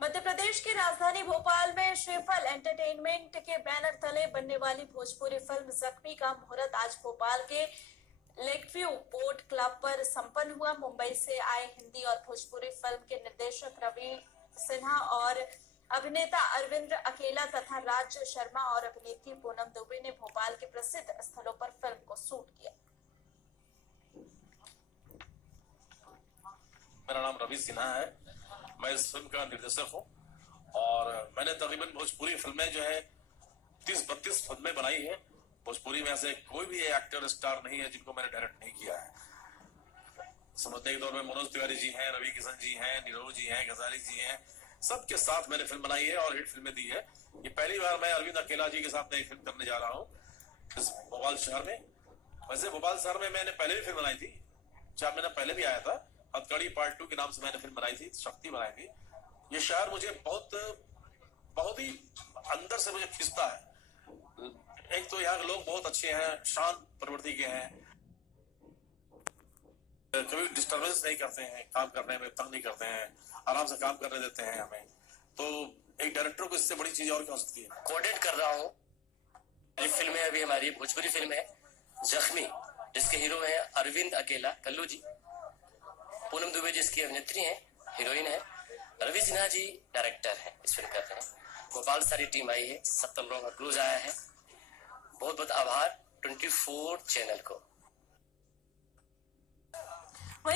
मध्य प्रदेश की राजधानी भोपाल में श्रीफल एंटरटेनमेंट के बैनर तले बनने वाली भोजपुरी फिल्म जख्मी का मुहूर्त आज भोपाल के लेकव्यू बोट क्लब पर संपन्न हुआ। मुंबई से आए हिंदी और भोजपुरी फिल्म के निर्देशक रवि सिन्हा और अभिनेता अरविंद अकेला तथा राज शर्मा और अभिनेत्री पूनम दुबे ने भोपाल के प्रसिद्ध स्थलों पर फिल्म को शूट किया। मेरा नाम रवि सिन्हा है, मैं इस फिल्म का निर्देशक हूँ और मैंने तकरीबन भोजपुरी फिल्में जो है 30-32 फिल्में बनाई है। भोजपुरी में ऐसे कोई भी एक्टर स्टार नहीं है जिनको मैंने डायरेक्ट नहीं किया है। समझते के दौर में मनोज तिवारी जी हैं, रवि किशन जी हैं, नीरव जी हैं, गजाली जी हैं, सबके साथ मैंने फिल्म बनाई है और हिट फिल्में दी है। ये पहली बार मैं अरविंद अकेला जी के साथ नई फिल्म करने जा रहा हूँ इस भोपाल शहर में। वैसे भोपाल शहर में मैंने पहले भी फिल्म बनाई थी, 4 महीना पहले भी आया था। हथकड़ी पार्ट 2 के नाम से मैंने फिल्म बनाई थी, शक्ति बनाई थी। ये शहर मुझे बहुत ही अंदर से मुझे खींचता है। एक तो यहाँ के लोग बहुत अच्छे हैं, शांत प्रवृत्ति के हैं, कभी डिस्टर्बेंस नहीं करते हैं, काम करने में तंग नहीं करते हैं, आराम से काम करने देते हैं हमें। तो एक डायरेक्टर को इससे बड़ी चीज और क्या हो सकती है। कोऑर्डिनेट कर रहा हूँ। ये फिल्म है, अभी हमारी भोजपुरी फिल्म है जख्मी, जिसके हीरो है अरविंद अकेला कल्लू जी, पूनम दुबे जिसकी अभिनेत्री है, हीरोइन है, रवि सिन्हा जी डायरेक्टर है। इस फिल्म कर रहे हैं। भोपाल सारी टीम आई है, 7 लोगों का क्रूज आया है। बहुत बहुत आभार 24 चैनल को।